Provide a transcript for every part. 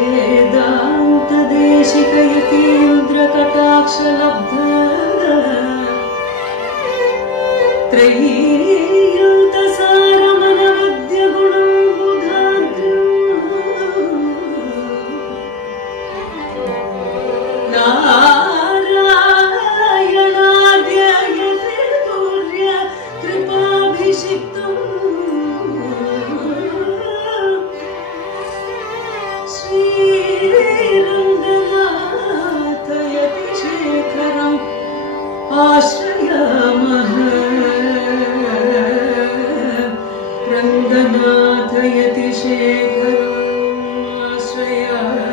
वेदान्तदेशिकयतीन्द्रकटाक्षलब्ध आश्रयामः रङ्गनाथ यतिशेखरम् आश्रयामः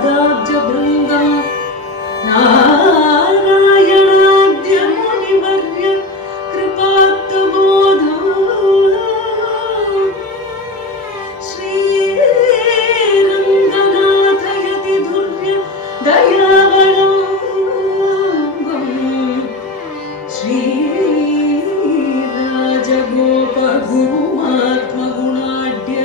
वेदान्तदेशिकयतीन्द्रपदाब्जभृङ्गम् नारायणाद्यमुनिवर्य कृपात्तबोधम् श्रीरङ्गनाथ यतिधुर्य दयावलम्बम् श्रीराजगोपगुरुमात्मगुणाढ्य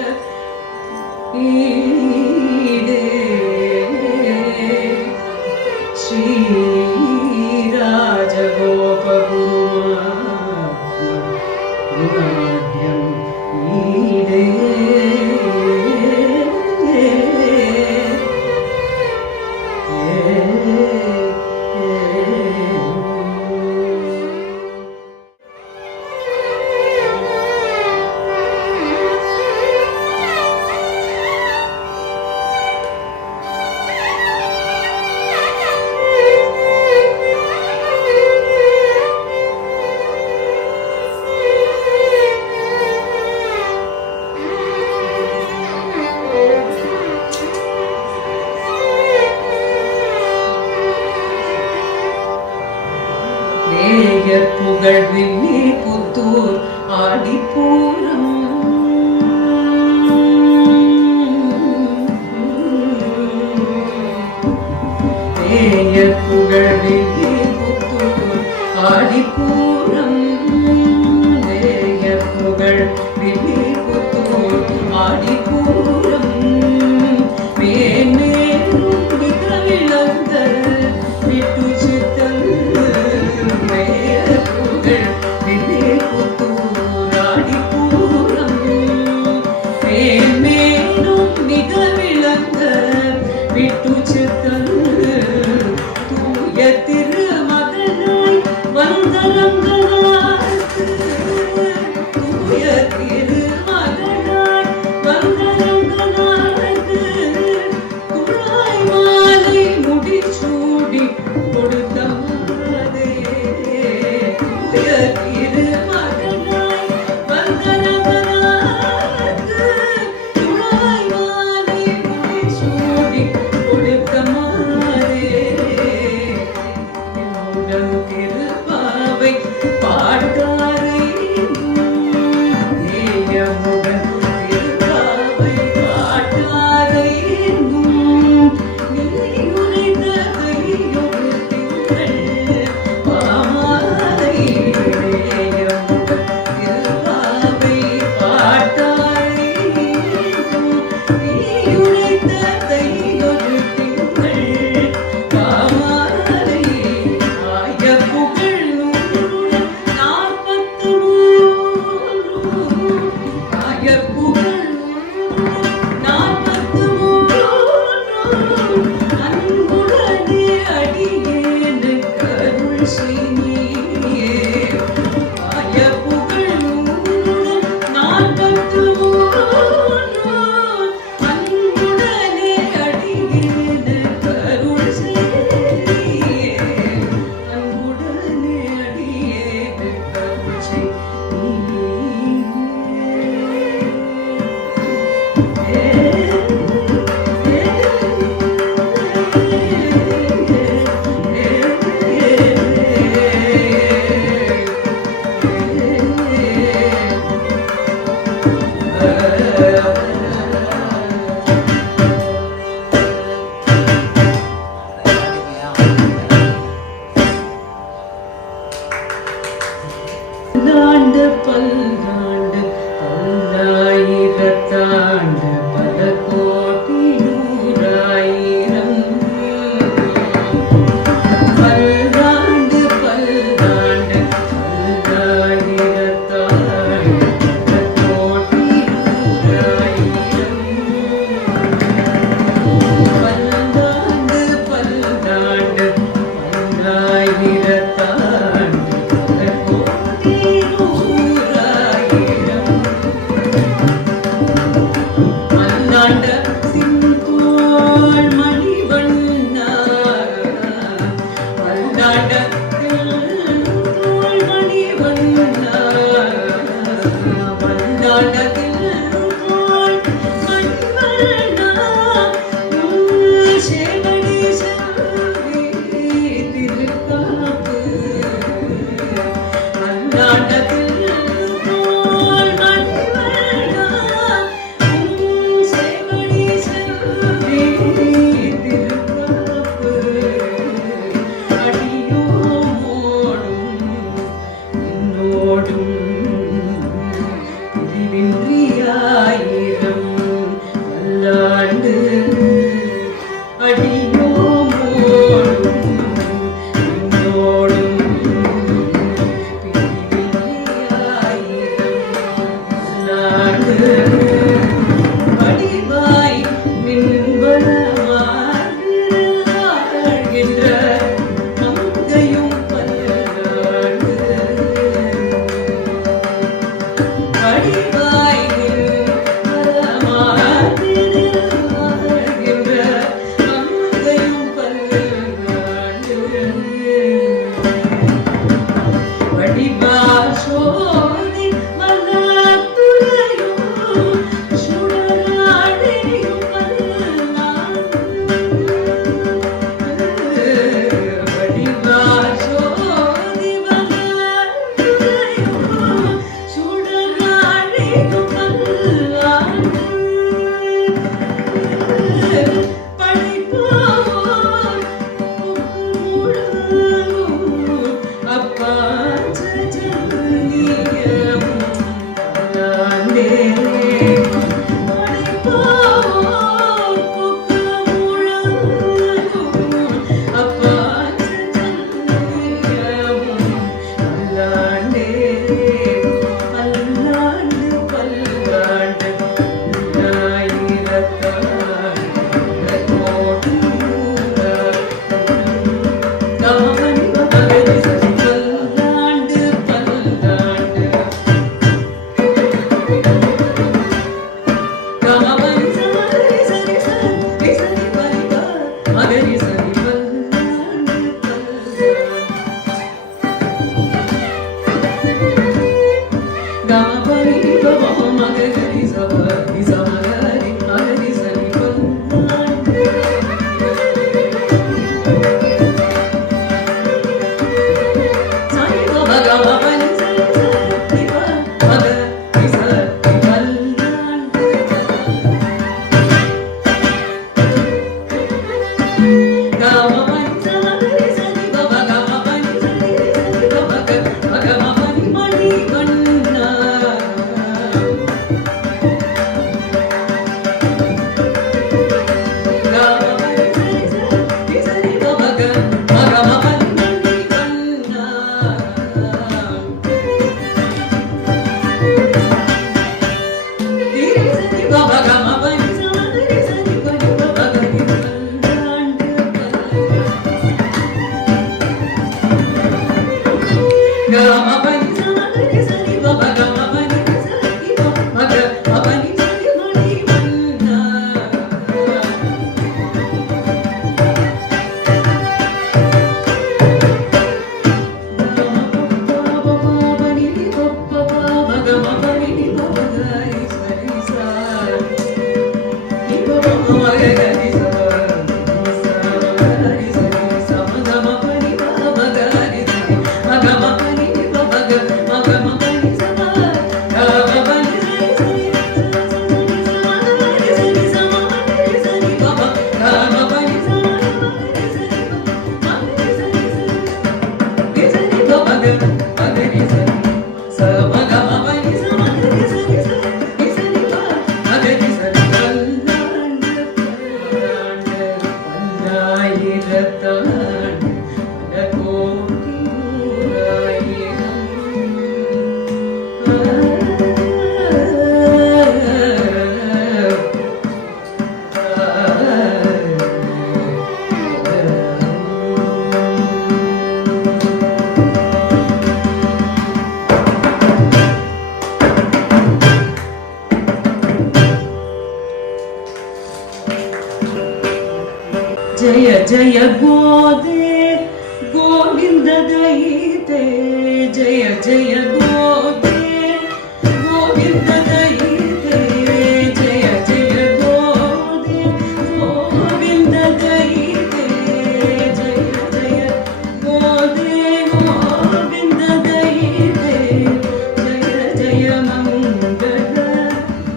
புகழ்வில்லி புத்தூர் ஆடிப்பூரம் புகழ்வில்லி புத்தூர் ஆடிப்பூரம் புகழ்வில்லி புத்தூர் ஆடிப்பூரம் மேன்மேலும் மிக விளங்க விட்டு சித்தல் जय जय गोदे गोविंद दयिते जय जय गोदे गोविंद दयिते जय जय गोदे गोविंद दयिते जय जय गोदे गोविंद दयिते जय जय मंगल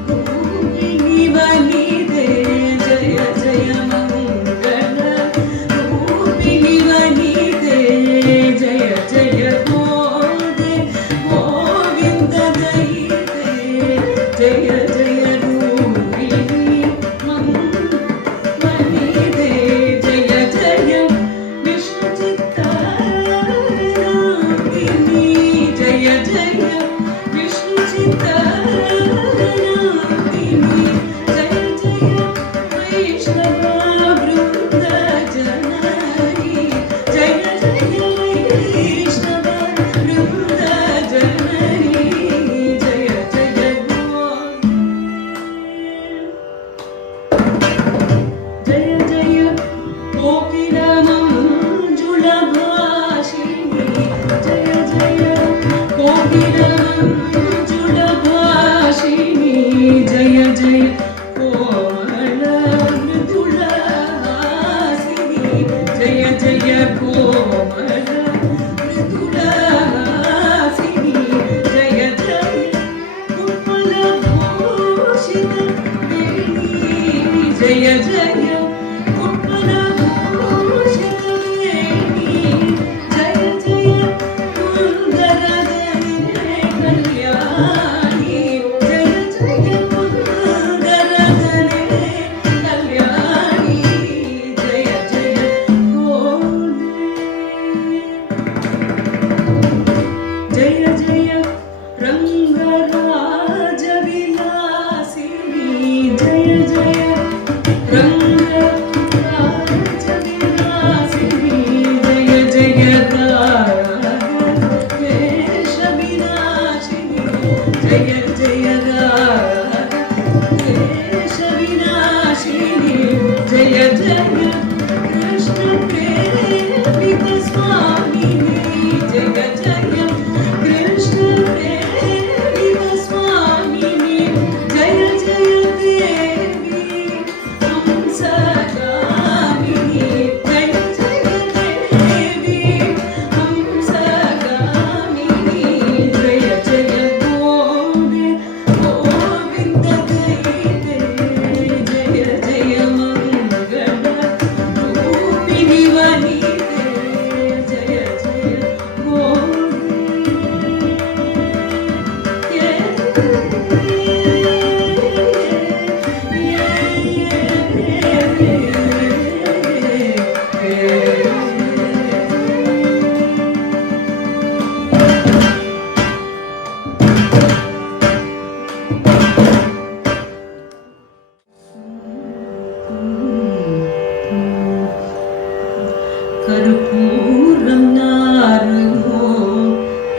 रूपिणी वनिते जय जय मंगल रूपिणी वनिते जय जय गोदे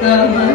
கமல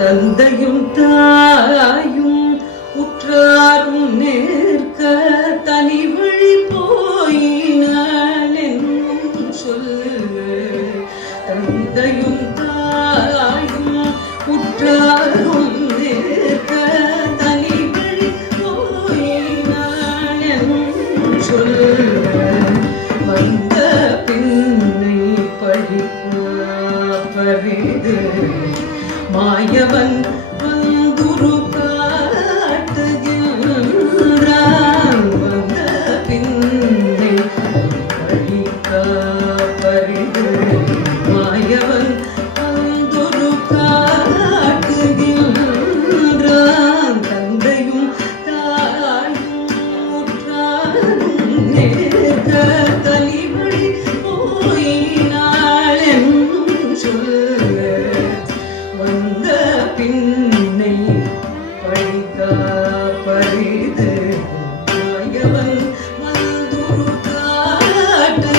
தந்தையும் தாயும் உற்றாரும் நேர்க்க தனி வழி போயினாள் என்னும் சொல்லு. தந்தையும் தாயும் உற்றாரும் நேர்க்க தனி வழி போயினாள் என்னும் சொல்லு. வந்த பின்னை பழிப்பரிது மாயவன் வந்துரு காட்டுகின்றான். வந்த பின்னை பழிப்பரிது மாயவன் வந்துரு காட்டுகின்றான். தந்தையும் தாயும் உற்றாரும் நேர்க்க தனிவழி போயினாள் என்னும் சொல்லு. வந்த பின்னை பழிப்பரிது மாயவன் வந்துரு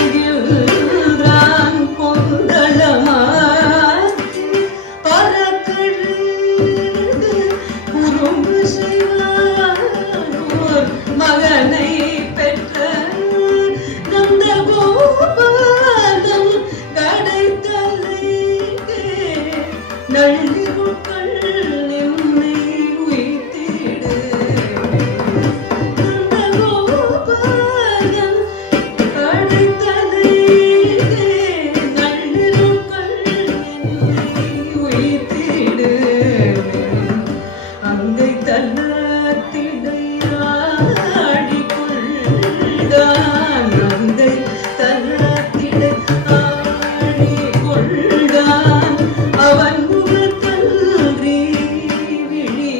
காட்டுகின்றான். கொந்தளமாக்கி பறக்கழுது குறும்பு செய்வானோர் மகனை பெற்ற நந்தகோபாலம் கடைத்தலைக்கே நள்ளிருட்கள் நின்னை உய்த்திடு. நந்தகோபாலம் கடைத்தலைக்கே நள்ளிருட்கள் நின்னை உய்த்திடு. அங்கை தள்ளத்திடையாடிக்கொள்தான். அங்கை தள்ளத்திடையாடிக்கொள்தான். அவன் முகத்தன்றி விழியே.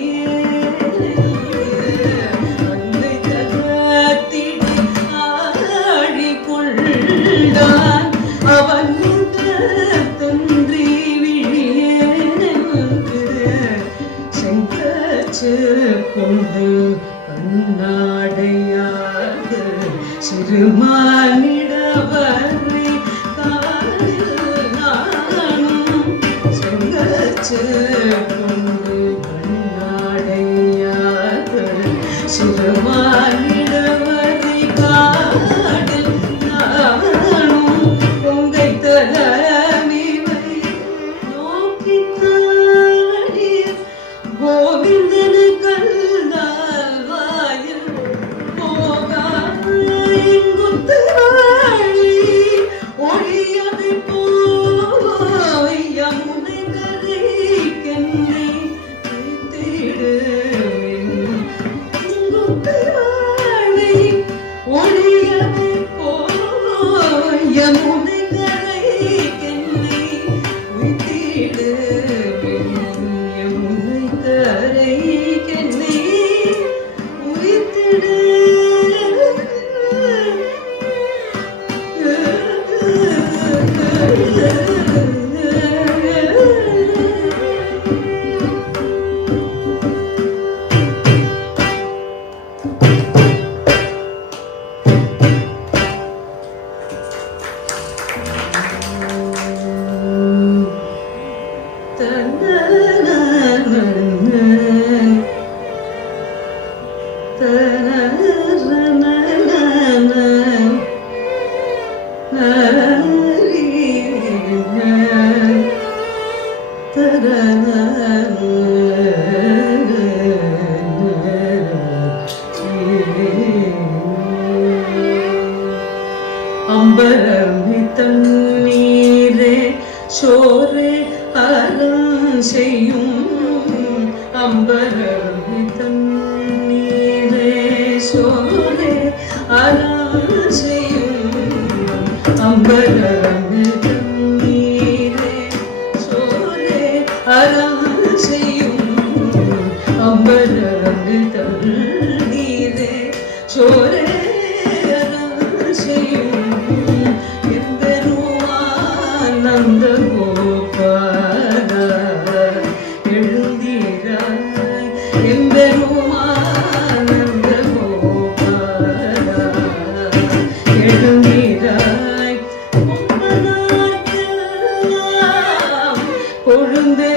அங்கை தள்ளத்திடையாடிக்கொள்தான். அவன் முகத்தன்றி விழியே. செங்கச்சு கொண்டு கண்ணாடையாது சிறுமானிடவரை காலில் நானும். செங்கச்சு கொண்டு கண்ணாடையாது சிறுமா மானிடவரை காடல் நானும் பொங்கை தலைமை நோக்கித்தாடி கோவிந்தன கல்லால் வாயில் போகாங்குத்து வாழி ஒழியதை போய் யமுனை கரைக்கென்னை தேடுவேன் இங்குத்து வாழி ஒழியதை போய் யமுனை கரைக்கென்னை உய்த்திடுவேன் யமுனை கரைக்கென்னை உய்த்திடு அம்பரமி தண்ணீரே சோரே அறம் செய்யும் அம்பரமி தண்ணீரே சோரே அறம் செய்யும் அம்பரமி தண்ணீரே சோரே அறம் செய்யும் அம்பரமி தண்ணீரே சோரே நந்த கோபால எழுந்தீராய் எம்பெருமானந்த கோபால எழுந்தீராய் கொழுந்தே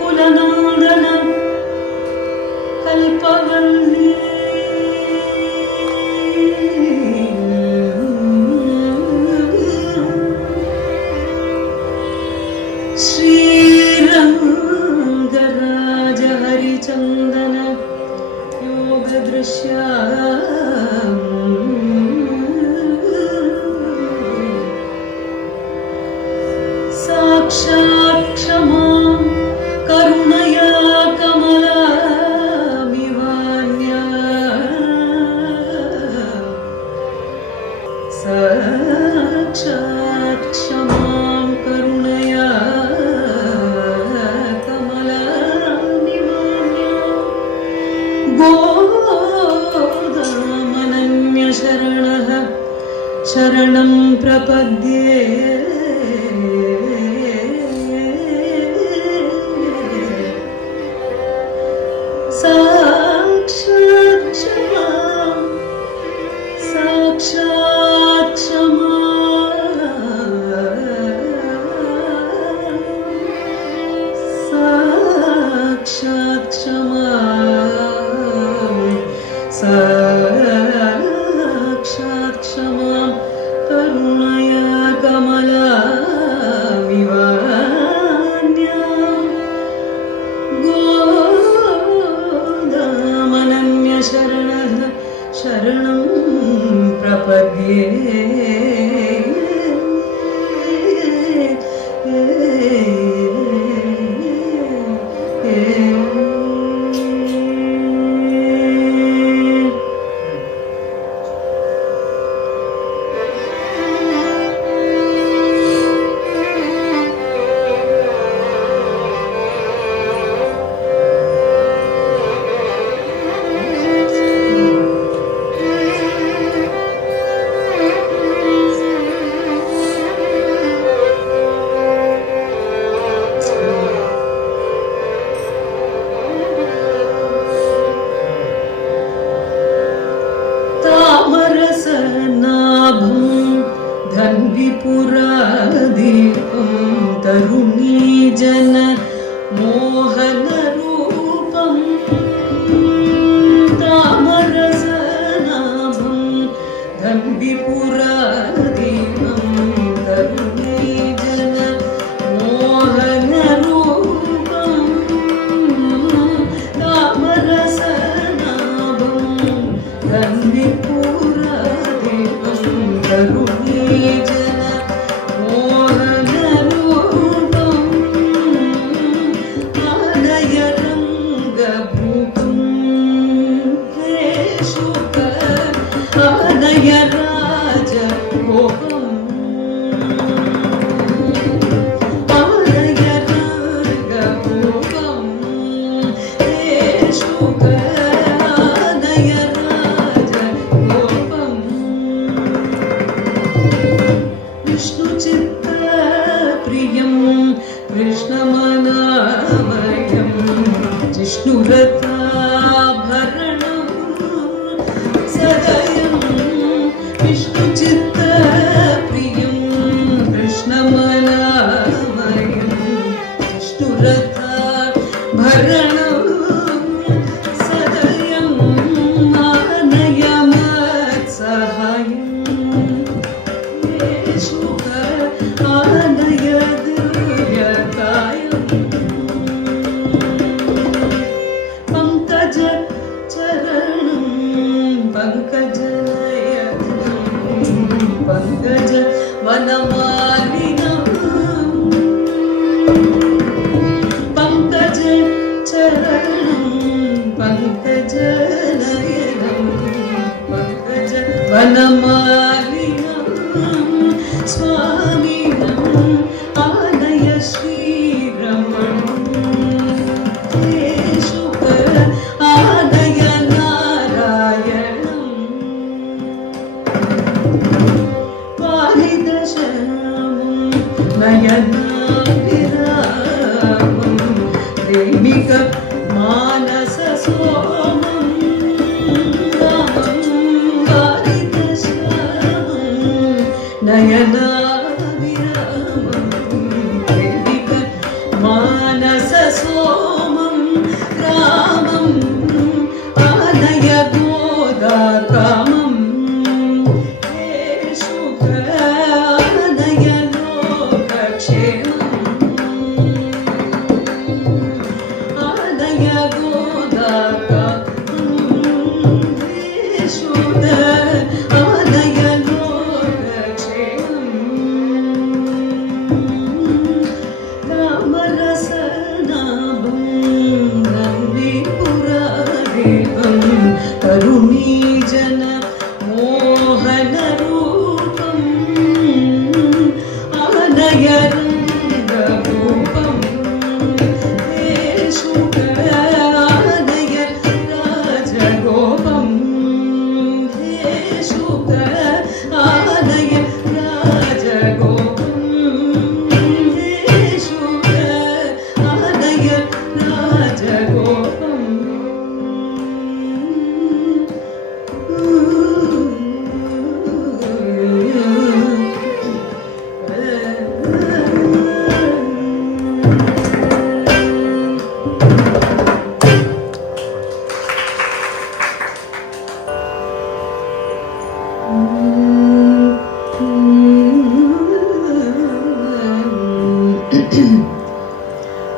कुलनन्दन कल्पवल्ली श्रीरङ्गराज हरिचन्दन योगदृश्या साक्षात् क्षमां करुणया कमलामिवान्या साक्षात् क्षमां करुणया कमलामिवान्या गोदामनन्यशरणः शरणं प्रपद्ये साक्षात् क्षमा साक्षात् क्षमा साक्षात् क्षमा करुणया कमलामिवान्या गोदामनन्यशरणः शरणं प्रपद्ये धन्विपुरादीपं तरुणीजन मोहनरूपं तामरसनाभं धन्विपुरादीपं तरुणीजन मोहनरूपं तामरसनाभं धन्विपुरादीपं तरुणीजन मोहनरूपं आनय रङ्गभूतं केशुक आनय राजभोगम् आनय रङ्गभोगं केशुक आनय राजभोगम् विष्णुचित्तप्रियं कृष्णमनामयं जिष्णुरथाभरणं सदयं विष्णुचित्तप्रियं कृष्णमनामयं जिष्णुरथाभरणं सदयं आनयमत्सहायम् आनय दिव्यकायं पङ्कज चरणं पङ्कजनयनं पङ्कज वनमालिनं पङ्कज चरणं पङ्कजनयनं पङ्कज वनमालिनं स्वामिनम् आनय श्रीरमणं केशुक आनय नारायणं पालिदशमं नयनाभिरामं प्रेमिक मानससोमं रामं पालिदशमं नयनाभिरामं प्रेमिक मानससोमं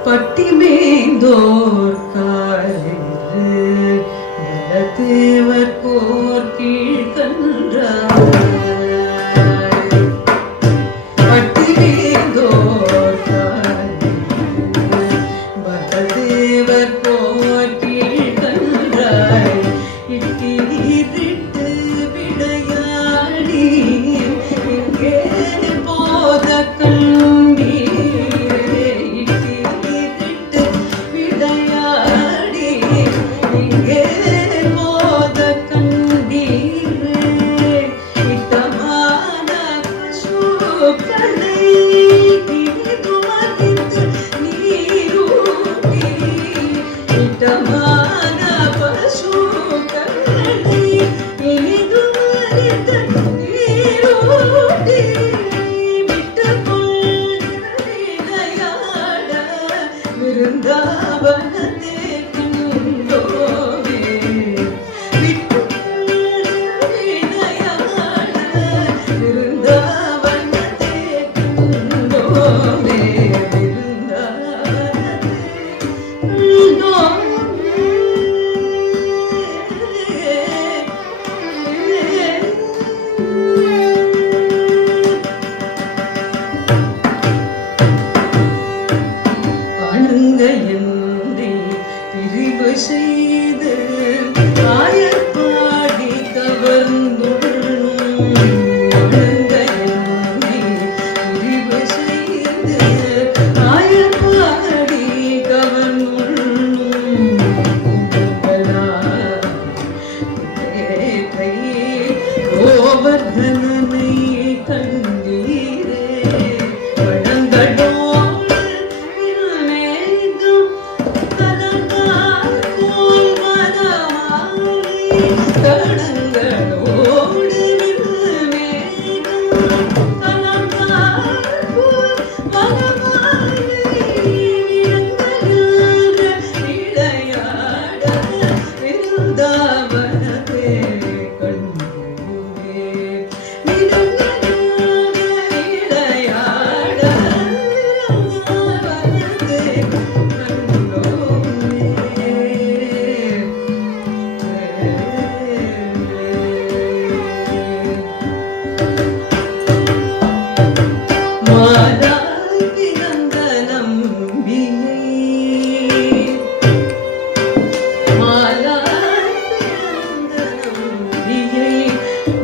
பட்டிமேந்தோர் காலில் வலத்தேவர் போர் கீழ்கன்றார். பட்டிமேந்தோர் காலில் வலத்தேவர் போர் கீழ்கன்றாய். இட்டிட்டு விளையாடி எங்கே போத கண்டி செய்து ஆயப்பாடி கவர்ந்துள்ளும் பிரிவு செய்து ஆயப்பாடி கவர்ந்துள்ளும் கோவர்தனனை கண்டீரே வழங்கடோ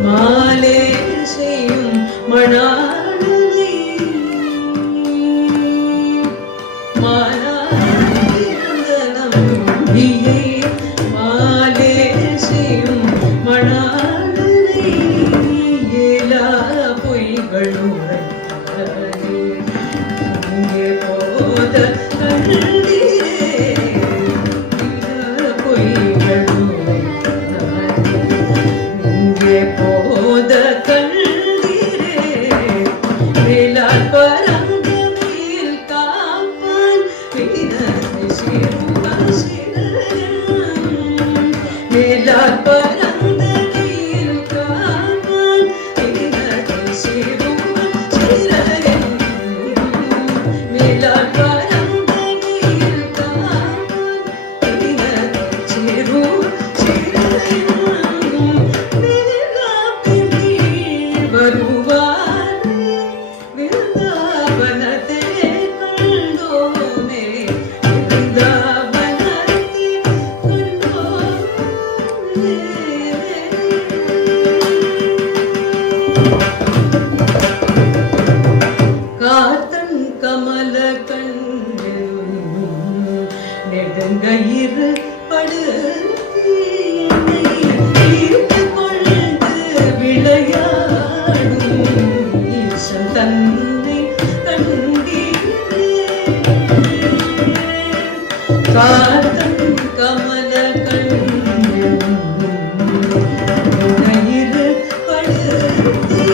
மாலே செய்யும் மணாளனை மாலாந்தியை மாலே செய்யும் மணாளனை ஏலா பொய்களுரை இங்கே போத கண்டீரே பொய்களுரை இங்கே போத கண்டீரே மேலால் பரங்கமையில் காப்பான் வீரனை சிறுவாசிரையும் மேலால் பரங்கமையில் காப்பான் வீரனை சிறுவாசிரையும் மேலால் பரங்கமையில் காப்பான் வீரனை சிறுவாசிரையும் காத்தன் கமல கண்ணில் நெடுங்கயிறு படுத்தி கொண்டு விளையாடும் ஈசன் தன்னை கண்டீரே காத்தன் கமல கண்ணில் நெடுங்கயிறு படுத்தி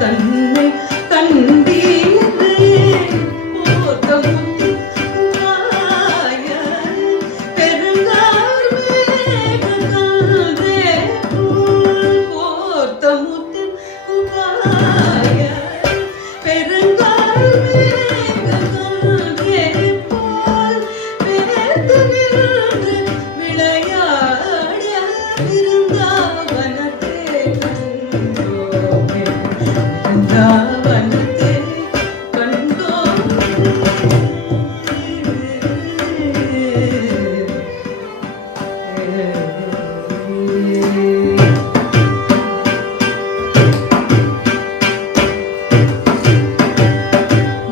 தன்னை கண்டீரே போத்தமுத்து மாய பெருங்கார் மேகங்களே போத்த விருந்தாவனத்தை கண்டோமே விருந்தாவனத்தை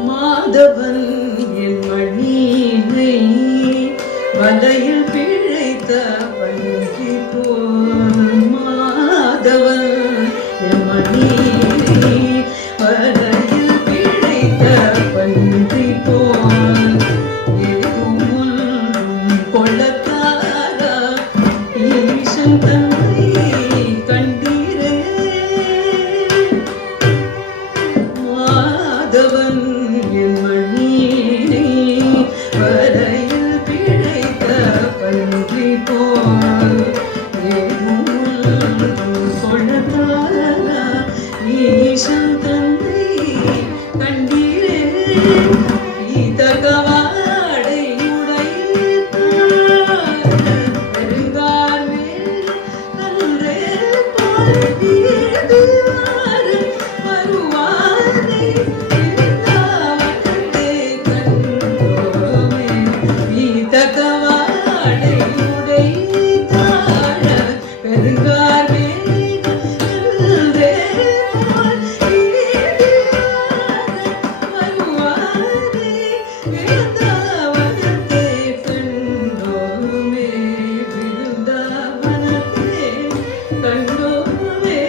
மாதவன் என் மணியினை வலையில் பிழைத்த பன்றி போல் மாதவன் என் மணியினை வலையில் பிழைத்த பன்றி போல் ஏதும் ஒன்றும் கொள்ளத்தாரா ஈசன் தன்னை கண்டீரே மாதவன் என் மணியினை வலையில் பிழைத்த பன்றி போல் ஏதும் கொள்ளத்தாரா ஈசன் தன்னை கண்டீரே ஈதகவாடை உடைத்தார் பெருங்கார் மேல் நன்றே போல் வீழ்ந்தார் வருவானை விருந்தாவனத்தை கண்டோமே ஈதகவாடை உடைத்தார் பெருங்கார் மேல் நன்றே போல் வீழ்ந்தார் வருவானை விருந்தாவனத்தை கண்டோமே விருந்தாவனத்தை கண்டோமே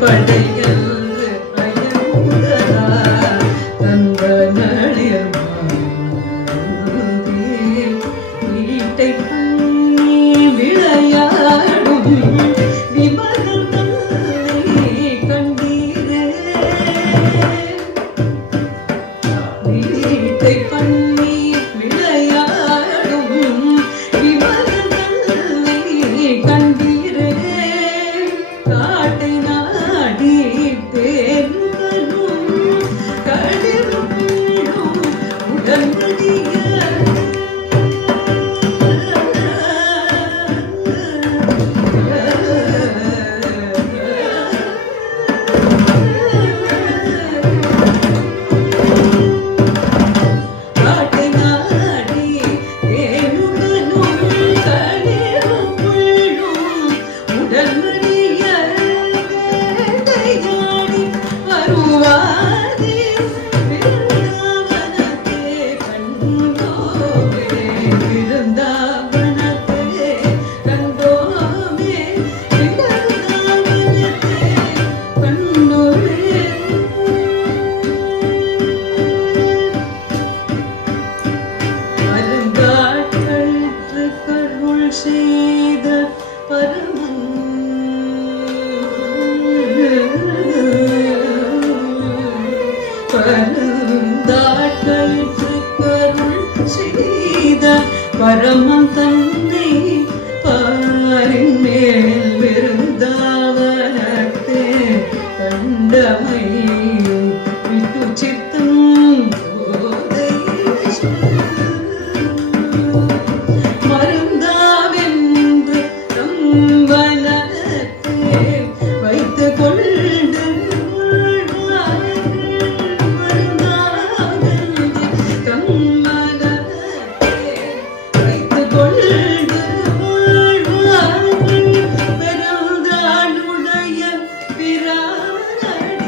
படையன்று பயந்ததா தந்த நளிர் வீட்டை பண்ணி விளையாடும் விமலன் கண்டீரே வீட்டை பண்ணி விளையாடும் விமலன் கண்டீரே காட்டை நாடி தேர்ந்தனும் களிரும் உடன்படிய செய்த பரமன் பரந்தாட்களுக்கு கருள் செய்த பரமன் தன்னை பாரின் மேல் விருந்தாவனத்தே கண்டமை விட்டு சித்தம் போதை மருந்தாவென்று தம்பனத்தே வைத்து கொண்டு மருந்தாவென்று தம்பனத்தே வைத்து கொண்டு பெருந்தாளுடைய பிரானடிகள்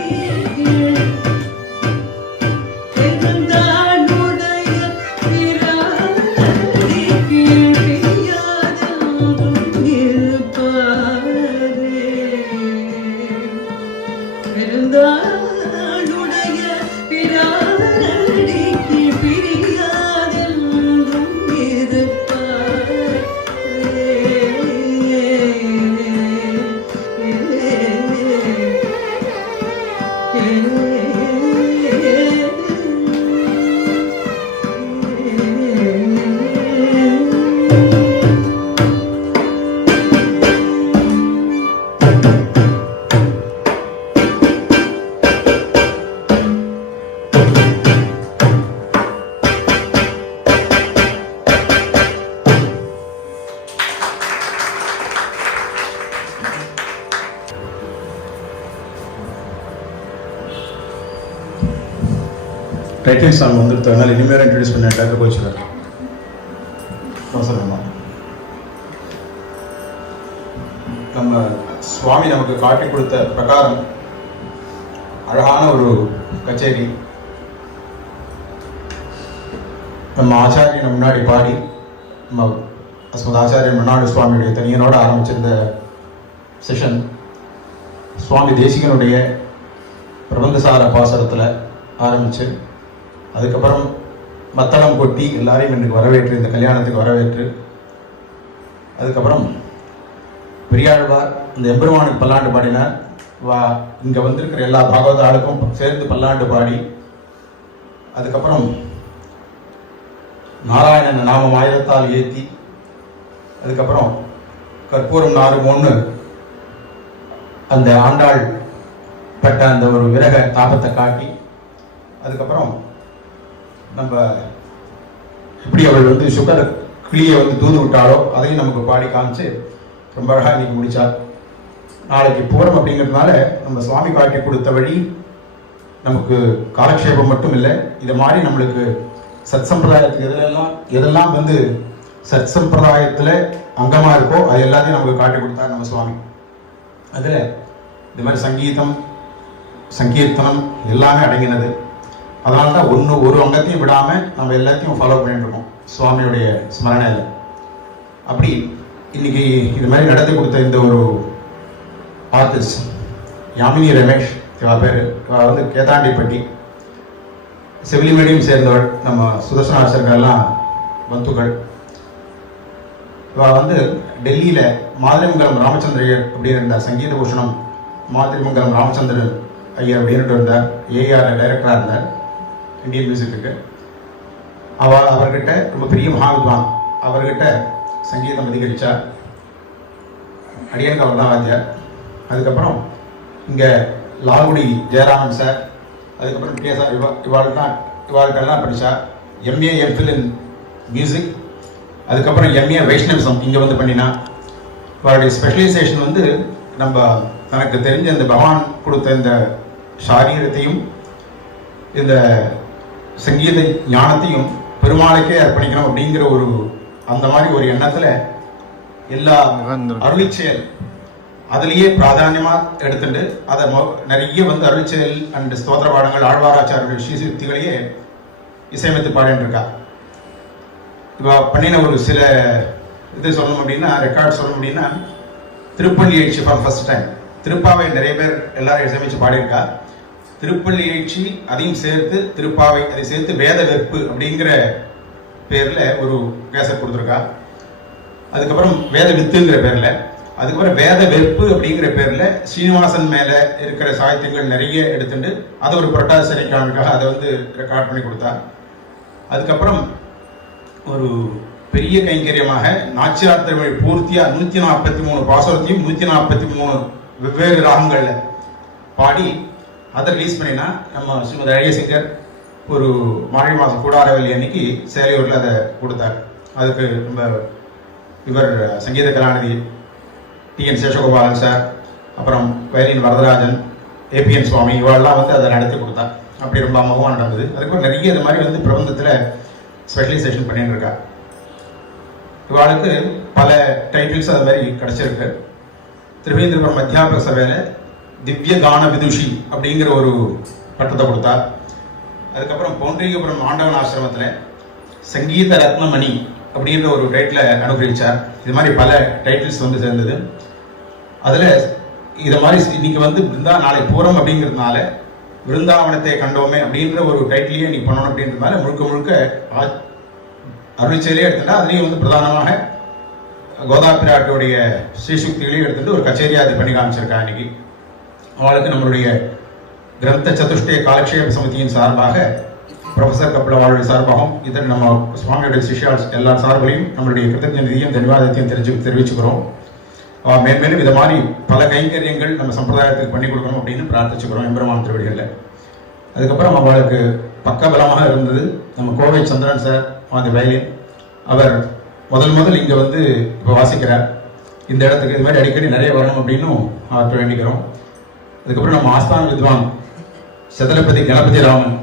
பெருந்தாளுடைய பிரானடி பிரியாதென்றும் இருப்பாரே பெருந்தாளுடைய பிரானடிக்கு பிரியாதென்றும் டைட்டில் சாங் வந்துருத்ததுனால இனிமேல் இன்ட்ரடியூஸ் பண்ண டாக்டர் கோச்சிடார் அவசரமா நம்ம சுவாமி நமக்கு காட்டி கொடுத்த பிரகாரம் அழகான ஒரு கச்சேரி நம்ம ஆச்சாரியனை முன்னாடி பாடி நம்ம அஸ்மத் ஆச்சாரியன் முன்னாடி சுவாமியுடைய தனியனோட ஆரம்பிச்சிருந்த செஷன் சுவாமி தேசிகனுடைய பிரபந்தசார பாசரத்தில் ஆரம்பிச்சு அதுக்கப்புறம் மத்தளம் கொட்டி எல்லாரையும் எனக்கு வரவேற்று இந்த கல்யாணத்துக்கு வரவேற்று அதுக்கப்புறம் பெரியாழ்வார் இந்த எம்பெருமானுக்கு பல்லாண்டு பாடினார். இங்கே வந்திருக்கிற எல்லா பாகவத ஆளுக்கும் சேர்ந்து பல்லாண்டு பாடி அதுக்கப்புறம் நாராயணன் நாமம் ஆயிரத்தால் ஏற்றி அதுக்கப்புறம் கற்பூரம் நாறுமோன்னு அந்த ஆண்டாள் பட்ட அந்த ஒரு விரக தாபத்தை காட்டி அதுக்கப்புறம் நம்ம எப்படி அவள் வந்து சுகர் கிளியை வந்து தூது விட்டாலோ அதையும் நமக்கு பாடி காமிச்சு ரொம்ப அழகாக இன்னைக்கு முடிச்சார். நாளைக்கு போகிறோம் அப்படிங்கிறதுனால நம்ம சுவாமி காட்டி கொடுத்த வழி நமக்கு காலக்ஷேபம் மட்டும் இல்லை, இது மாதிரி நம்மளுக்கு சத் சம்பிரதாயத்துக்கு எதெல்லாம் வந்து சத் சம்பிரதாயத்தில் அங்கமாக இருக்கோ அது எல்லாத்தையும் நமக்கு காட்டி கொடுத்தார் நம்ம சுவாமி. அதில் இது மாதிரி சங்கீதம் சங்கீர்த்தனம் எல்லாமே அடங்கினது. அதனால தான் ஒரு அங்கத்தையும் விடாமல் நம்ம எல்லாத்தையும் ஃபாலோ பண்ணிட்டு இருக்கோம் சுவாமியுடைய ஸ்மரணையில். அப்படி இன்னைக்கு இது மாதிரி நடத்தி கொடுத்த இந்த ஒரு ஆர்டிஸ்ட் யாமினி ரமேஷ் இவா பேர். இவா வந்து கேதாண்டிப்பட்டி சிவில் மீடியம் சேர்ந்தவள். நம்ம சுதர்சன ஆசிரியர்கள்லாம் பந்துக்கள். இவா வந்து டெல்லியில் மாதிரிமங்கலம் ராமச்சந்திர ஐயர் அப்படின்னு இருந்தார். சங்கீத பூஷணம் மாதிரிமங்கலம் ராமச்சந்திரன் ஐயர் அப்படின்ட்டு இருந்தார். ஏஆர் டைரக்டராக இருந்தார் இந்தியன் மியூசிக்கு. அவர்கிட்ட ரொம்ப பெரிய மகாவித்வான். அவர்கிட்ட சங்கீதம் அதிகரித்தா. அடியனுக்கு அவர் தான் வாத்தியார். அதுக்கப்புறம் இங்கே லால்குடி ஜெயராமன் சார், அதுக்கப்புறம் கே சார் இவாள்கிட்டலாம் படித்தா. எம்ஏ எம்ஃபில் இன் மியூசிக், அதுக்கப்புறம் எம்ஏ வைஷ்ணவிசம் இங்கே வந்து பண்ணினா. அவருடைய ஸ்பெஷலைசேஷன் வந்து நம்ம தனக்கு தெரிஞ்ச இந்த பகவான் கொடுத்த இந்த சாரீரத்தையும் இந்த சங்கீத ஞானத்தையும் பெருமாளுக்கே அர்ப்பணிக்கணும் அப்படிங்கிற ஒரு அந்த மாதிரி ஒரு எண்ணத்தில் எல்லா அருளிச்செயல் அதுலேயே பிராதானியமாக எடுத்துட்டு அதை நிறைய வந்து அருளிச்செயல் அண்ட் ஸ்தோத்திர பாடங்கள் ஆழ்வாராச்சாரிய ஸ்ரீசுக்திகளையே இசையமைத்து பாடிட்டு இருக்கா. இப்போ பண்ணின ஒரு சில இது சொல்லணும் அப்படின்னா, ரெக்கார்ட் சொல்லணும் அப்படின்னா, திருப்பள்ளி எழுச்சி ஃபார் ஃபர்ஸ்ட் டைம். திருப்பாவை நிறைய பேர் எல்லாரும் இசையமைச்சு பாடியிருக்கா. திருப்பள்ளி எழுச்சி அதையும் சேர்த்து திருப்பாவை அதை சேர்த்து வேத வெற்பு அப்படிங்கிற பேரில் ஒரு கேசட் கொடுத்துருக்கா. அதுக்கப்புறம் வேத வித்துங்கிற பேரில், அதுக்கப்புறம் வேத வெற்பு அப்படிங்கிற பேரில் ஸ்ரீனிவாசன் மேலே இருக்கிற சாகித்யங்கள் நிறைய எடுத்துட்டு அதை ஒரு புரட்டாசி சனிக்கிழமைக்காக அதை வந்து ரெக்கார்ட் பண்ணி கொடுத்தா. அதுக்கப்புறம் ஒரு பெரிய கைங்கரியமாக நாச்சியார் திருமொழி பூர்த்தியா 143 பாசுரத்தையும் 143 வெவ்வேறு ராகங்களில் பாடி அதை ரிலீஸ் பண்ணினா நம்ம ஸ்ரீமதி அழகியசங்கர் ஒரு மார்கழி மாதம் கூடாரவல்லி அன்னைக்கு சேலையூரில் அதை கொடுத்தார். அதுக்கு நம்ம இவர் சங்கீத கலாநிதி டிஎன் சேஷகோபாலன் சார், அப்புறம் வயலின் வரதராஜன், ஏபிஎன் சுவாமி இவெல்லாம் வந்து அதை நடத்தி கொடுத்தா. அப்படி ரொம்ப அமோகமாக நடந்தது. அதுக்கப்புறம் நிறைய இது மாதிரி வந்து பிரபந்தத்தில் ஸ்பெஷலைசேஷன் பண்ணிட்டு இருக்கா. இவாளுக்கு பல டைட்டில்ஸ் அது மாதிரி கிடைச்சிருக்கு. திருவேந்திரபுரம் அத்தியாபக சபையில் திவ்ய கான விதுஷி அப்படிங்கிற ஒரு பட்டத்தை கொடுத்தா. அதுக்கப்புறம் பௌண்டரிகபுரம் ஆண்டவன் ஆசிரமத்தில் சங்கீத ரத்னமணி அப்படின்ற ஒரு டைட்டில் அனுகிரகிச்சார். இது மாதிரி பல டைட்டில்ஸ் வந்து சேர்ந்தது. அதில் இதை மாதிரி இன்னைக்கு வந்து நாளை பூரம் அப்படிங்கிறதுனால விருந்தாவனத்தை கண்டோமே அப்படின்ற ஒரு டைட்டிலையே இன்னைக்கு பண்ணணும் அப்படின்றதுனால முழுக்க முழுக்க அருளிச்செயலே எடுத்துட்டா. அதுலேயும் வந்து பிரதானமாக கோதா பிராட்டுடைய ஸ்ரீசுக்திகளையும் எடுத்துட்டு ஒரு கச்சேரியா அது பண்ணி காமிச்சிருக்கா. இன்னைக்கு அவளுக்கு நம்மளுடைய கிரந்த சதுஷ்டய காலக்ஷேப சமிதியின் சார்பாக ப்ரொஃபசர் கபிலவாளுடைய சார்பாகவும் இதர நம்ம சுவாமியுடைய சிஷ்யால் எல்லா சார்பையும் நம்மளுடைய கிருத்தஜ நிதியும் தன்யவாதத்தையும் தெரிவிச்சுக்கிறோம். மேன்மேலும் இதை மாதிரி பல கைங்கரியங்கள் நம்ம சம்பிரதாயத்துக்கு பண்ணி கொடுக்கணும் அப்படின்னு பிரார்த்திச்சுக்கிறோம் எம்பெருமான் திருவடிகளில். அதுக்கப்புறம் அவளுக்கு பக்கபலமாக இருந்தது நம்ம கோவை சந்திரன் சார் அந்த வயலின். அவர் முதல் இங்கே வந்து இப்போ வாசிக்கிறார். இந்த இடத்துக்கு இது மாதிரி அடிக்கடி நிறைய வரணும் அப்படின்னும் அவர்கிட்ட வேண்டிக்கிறோம். அதுக்கப்புறம் நம்ம ஆஸ்தான வித்வான் சதலபதி கணபதி ராமன்,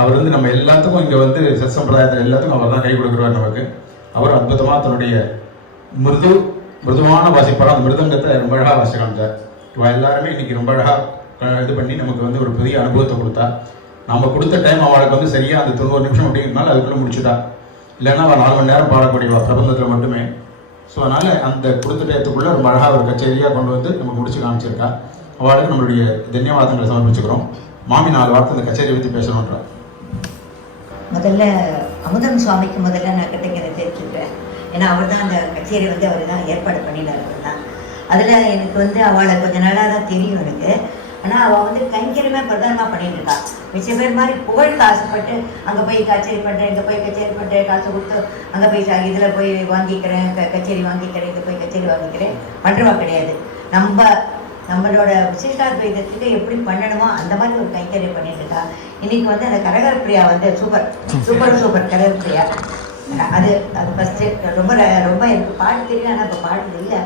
அவர் வந்து நம்ம எல்லாத்துக்கும் இங்கே வந்து சத் சம்பிரதாயத்தில் எல்லாத்துக்கும் அவர் தான் கை கொடுக்குறார் நமக்கு. அவர் அற்புதமாக தன்னுடைய மிருதுவான வாசிப்பார். அந்த மிருதங்கத்தை ரொம்ப அழகாக வாசி காமிச்சார். இவ எல்லாருமே இன்னைக்கு ரொம்ப அழகாக இது பண்ணி நமக்கு வந்து ஒரு பெரிய அனுபவத்தை கொடுத்தா. நம்ம கொடுத்த டைம் அவளுக்கு வந்து சரியாக அந்த 90 நிமிஷம் அப்படிங்கிறதுனால அதுக்குள்ளே முடிச்சுட்டா. இல்லைன்னா அவள் 4 மணி நேரம் பாடக்கூடிய பிரபந்தத்தில் மட்டுமே. ஸோ அதனால் அந்த கொடுத்த டயத்துக்குள்ளே ரொம்ப அழகாக ஒரு கச்சேரியாக கொண்டு வந்து நமக்கு முடிச்சு காமிச்சிருக்கா. அவளுக்கு நம்மளுடைய தன்யவாதங்களை சமர்ப்பிச்சுக்கிறோம். மாமி 4 வார்த்தை அந்த கச்சேரியை பற்றி பேசணுன்றா. முதல்ல அமுதன் சுவாமிக்கு முதல்ல நான் கிட்டக்கிறத தெரிஞ்சுக்கிறேன். ஏன்னா அவர் தான் அந்த கச்சேரி வந்து அவர் தான் ஏற்பாடு பண்ணினார். அவர் தான் அதில் எனக்கு வந்து அவளை கொஞ்சம் நாளாக தான் தெரியும் எனக்கு. ஆனால் அவள் வந்து கைங்கரியமே பிரதானமாக பண்ணிட்டு இருக்கா. மிச்ச பேர் மாதிரி புகழுக்கு ஆசைப்பட்டு அங்கே போய் கச்சேரி பண்ணுறேன், இங்கே போய் கச்சேரி பண்ணுறேன், காசு கொடுத்து அங்கே போய் இதில் போய் வாங்கிக்கிறேன், கச்சேரி வாங்கிக்கிறேன், இங்கே போய் கச்சேரி வாங்கிக்கிறேன் பண்ணுறவா கிடையாது. நம்மளோட விசிஷ்டாத்வைதத்துக்கு எப்படி பண்ணணுமோ அந்த மாதிரி ஒரு கைங்கரியம் பண்ணிட்டு இருக்கா. இன்னைக்கு வந்து அந்த கரகர பிரியா வந்து சூப்பர் கரகர பிரியா. அது ஃபஸ்ட்டு ரொம்ப எனக்கு பாட்டு தெரியும். ஆனால் இப்போ பாட்டு இல்லை.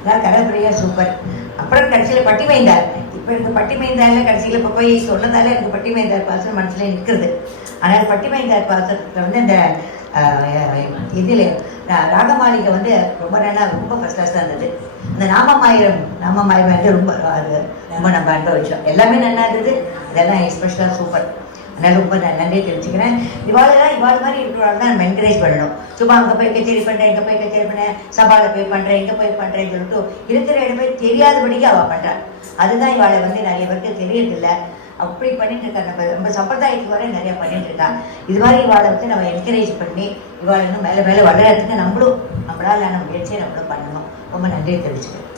அதான் கரகர பிரியா சூப்பர். அப்புறம் கடைசியில் பட்டிமைந்தார். இப்போ எனக்கு பட்டிமைந்தாரில் கடைசியில் இப்போ போய் சொன்னதால எனக்கு பட்டிமைந்தார் பாசனம் மனசில் நிற்கிறது. ஆனால் பட்டிமைந்தார் பாசனத்தில் வந்து இந்த இதில் ராகமாளிகை வந்து ரொம்ப ஃபர்ஸ்ட் கிளாஸ் தான் இருந்தது. இந்த நாமமாயிரம் வந்து ரொம்ப நம்ம அனுபவிச்சோம். எல்லாமே நல்லா இருந்தது. இதெல்லாம் எஸ்பெஷலாக சூப்பர். அதனால் ரொம்ப நன்றி தெரிஞ்சுக்கிறேன். இவாள் மாதிரி இருக்கிறவள் தான் நம்ம என்கரேஜ் பண்ணணும். சும்மா அங்கே போய் கச்சேரி பண்ணுறேன், இங்கே போய் கச்சேரி பண்ணேன், சபாவில் போய் பண்ணுறேன், இங்கே போய் பண்ணுறேன்னு சொல்லிட்டு இருக்கிற இடமே தெரியாதபடிக்கு அவள் பண்ணுறாள். அதுதான் இவாளை நிறைய பேருக்கு தெரியறதில்லை. அப்படி பண்ணிட்டு இருக்கா. நம்ம சம்பிரதாயத்துக்கு வர நிறையா பண்ணிட்டு இருக்கா. இது மாதிரி இவாளை நம்ம என்கரேஜ் பண்ணி இவாளை இன்னும் மேலே மேலே வளர்கிறதுக்கு நம்மளால் நம்ம முயற்சியை நம்மளும் பண்ணணும். ரொம்ப நன்றியை தெரிவிச்சுக்கிறேன்.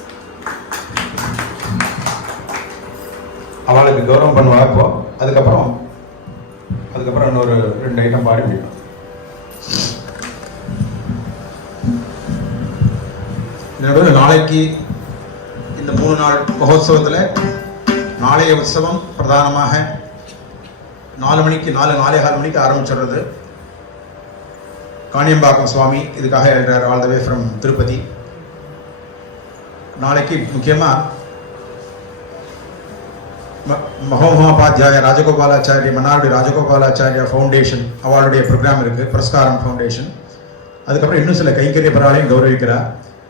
அவளுக்கு கௌரவம் பண்ணுவா. இப்போ அதுக்கப்புறம் இன்னொரு 2 ஐட்டம் பாடி முடியும். என்னோட நாளைக்கு இந்த 3 நாள் மகோத்சவத்தில் நாளைய உற்சவம் பிரதானமாக 4 மணிக்கு 4:45 மணிக்கு ஆரம்பிச்சிடுறது. காணியம்பாக்கம் சுவாமி இதுக்காக எழுறார் all the way from Tirupati. நாளைக்கு முக்கியமாக மகோமஹோபாத்தியாய ராஜகோபாலாச்சாரிய மன்னார்குடி ராஜகோபாலாச்சாரியா ஃபவுண்டேஷன் அவளுடைய ப்ரோக்ராம் இருக்குது, புரஸ்காரம் ஃபவுண்டேஷன். அதுக்கப்புறம் இன்னும் சில கைங்கரிய பரவாயில்லையும் கௌரவிக்கிறார்.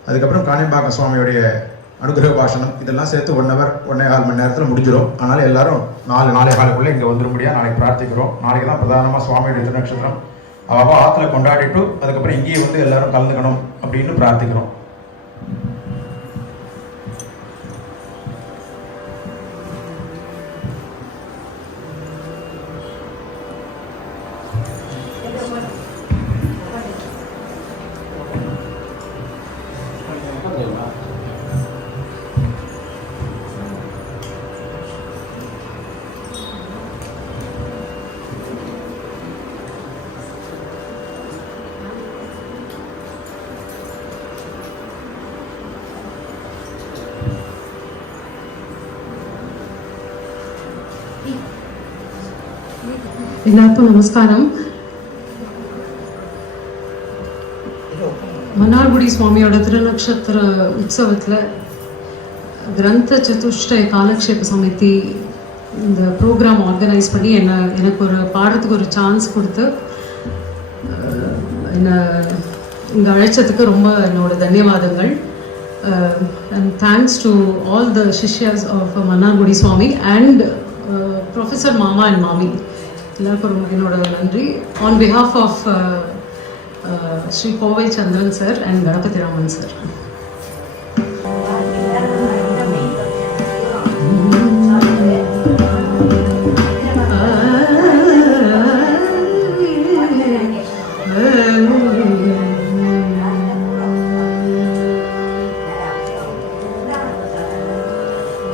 அதுக்கப்புறம் காணியம்பாக்கம் சுவாமியுடைய அனுகிரக பாஷணம் இதெல்லாம் சேர்த்து 1 hour 1.25 மணி நேரத்தில் முடிஞ்சிடும். அதனால் எல்லாரும் 4:45 இங்கே வந்துரும்படியாக நாளைக்கு பிரார்த்திக்கிறோம். நாளைக்கு தான் பிரதானமாக சுவாமியுடைய திருநக்ஷத்திரம். அவள் ஆற்றுல கொண்டாடிட்டு அதுக்கப்புறம் இங்கேயே எல்லாரும் கலந்துக்கணும் அப்படின்னு பிரார்த்திக்கிறோம். எல்லாருக்கும் நமஸ்காரம். மன்னார்குடி சுவாமியோட திருநக்ஷத்திர உற்சவத்தில் கிரந்த சதுஷ்டய காலக்ஷேப சமிதி இந்த ப்ரோக்ராம் ஆர்கனைஸ் பண்ணி எனக்கு ஒரு பாடுறதுக்கு ஒரு சான்ஸ் கொடுத்து என்னை இங்கே அழைச்சதுக்கு ரொம்ப என்னோட தன்யவாதங்கள். And thanks to all the shishyas of Mannargudi Swami and professor mama and mami எல்லாருக்கும் என்னோட நன்றி. On behalf of Shri Kovai Chandran sir and Ganapathi Raman sir.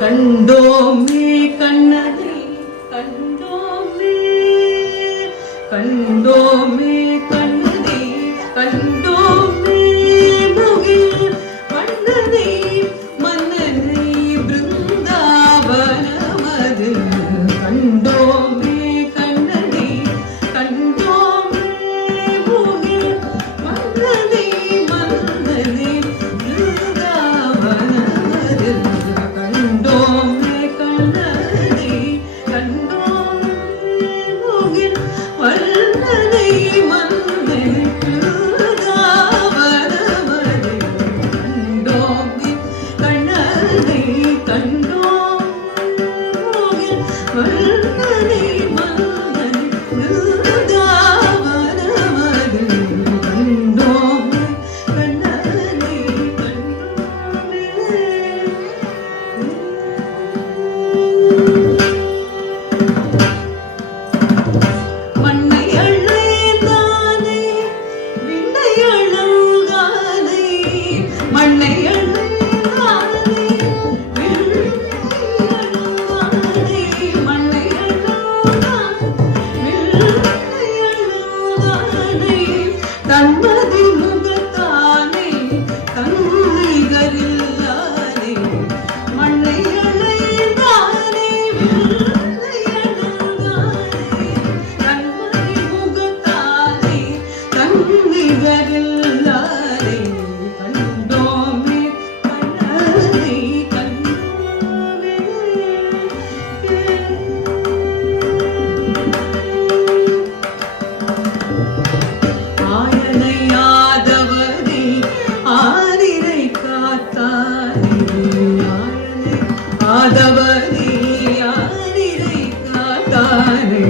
கண்டோமே கண்ணனை கண்டோமே கண்டோமே கண்ணனை கண்டோமே முகில் மன்னனை மன்னனை பிருந்தாவனமது கண்டோமே கண்ணனை கண்டோமே முகில் மன்னனை மன்னனை பிருந்தாவனமது கண்டோமே கண்ணனை கண்டோமே முகில் வல்லனை மன்னனை பிருந்தாவனமது கண்டோமே கண்ணனை கண்டோமே முகில் வல்லனை மன்னனை பிருந்தாவனமது கண்டோமே கண்ணனை மண்ணை அழைந்தானே விண்ணை அழகானே மண்ணை அழைந்தானே விண்ணை அழகானே மண்ணை அழகானே விண்ணை அழகானே தன்மதி முகத்தானே தன்னிகரில்லானே மண்ணை அழைந்தானே விண்ணை அழகானே தன்மதி முகத்தானே தன்னிகரில்லானே கண்டோமே கண்ணனை கண்டோமே ஆயனையாதவனே ஆரிரை காத்தானே ஆயனை ஆதவனே ஆரிரை காத்தானே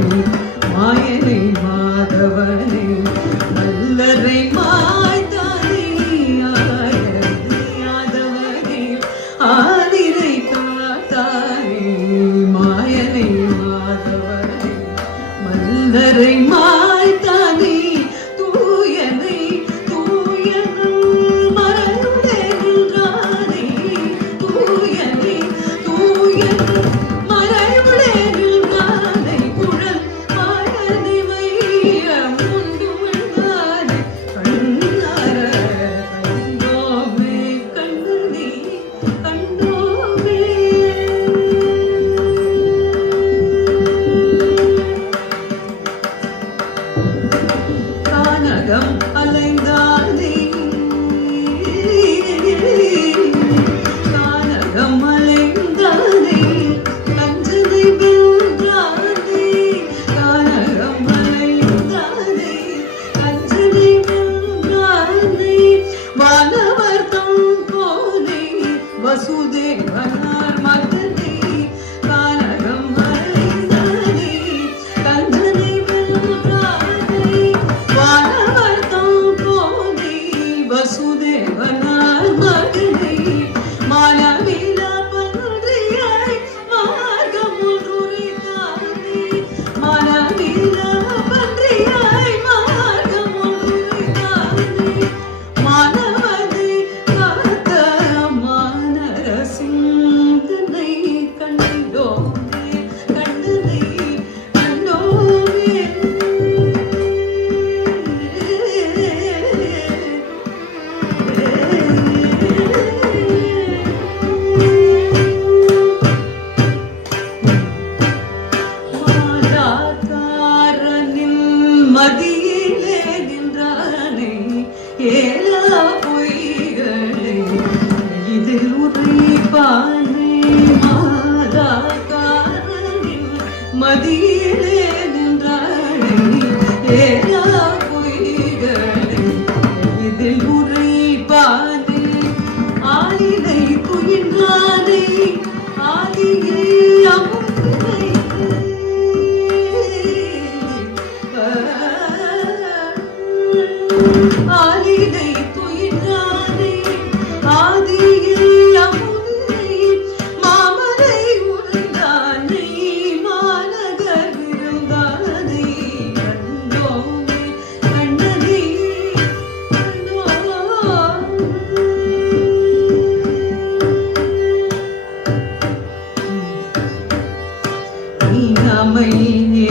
ஈனமை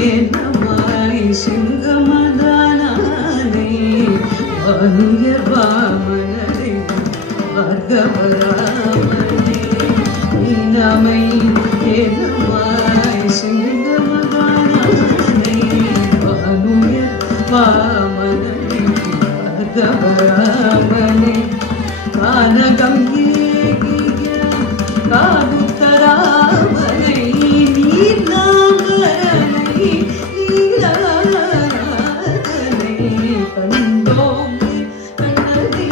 ஏனமாய் சிங்கமதானே அனுயர் வாமனரை பார்கவராமனே ஈனமை ஏனமாய் சிங்கமதானே அனுயர் வாமனரை பார்கவராமனே கானகம் ஏகிய காதுத்தராமனை நீர்நாமரனை நீராதனை கண்டோமே கண்ணதி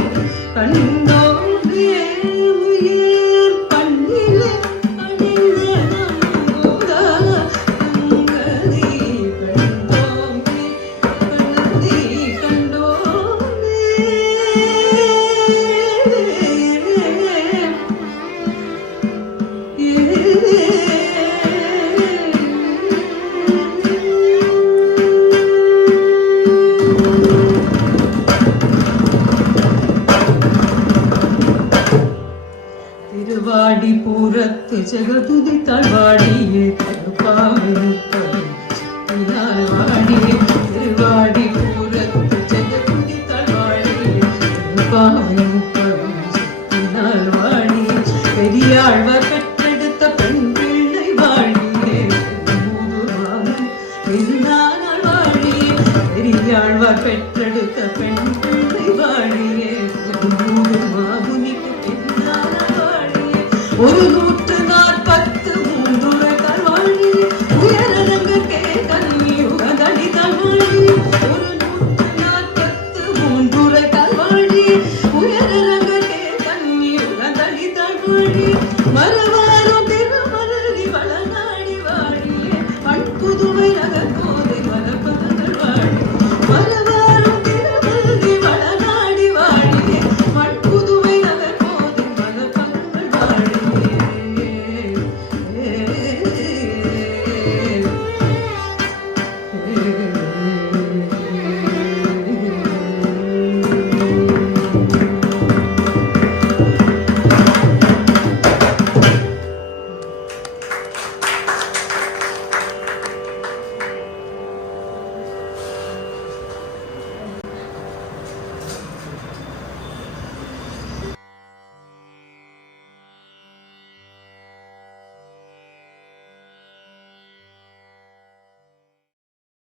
கண்டோமே உயிர் பண்ணிலே அணிந்த நம்புதா கங்கதி கண்டோமே கண்ணதி கண்டோமே திருவாடி பூரத்து ஜெகதுதி தாழ்வாடியே திருவாடியே திருவாடி பூரத்து ஜெகதுதி தாழ்வாடியே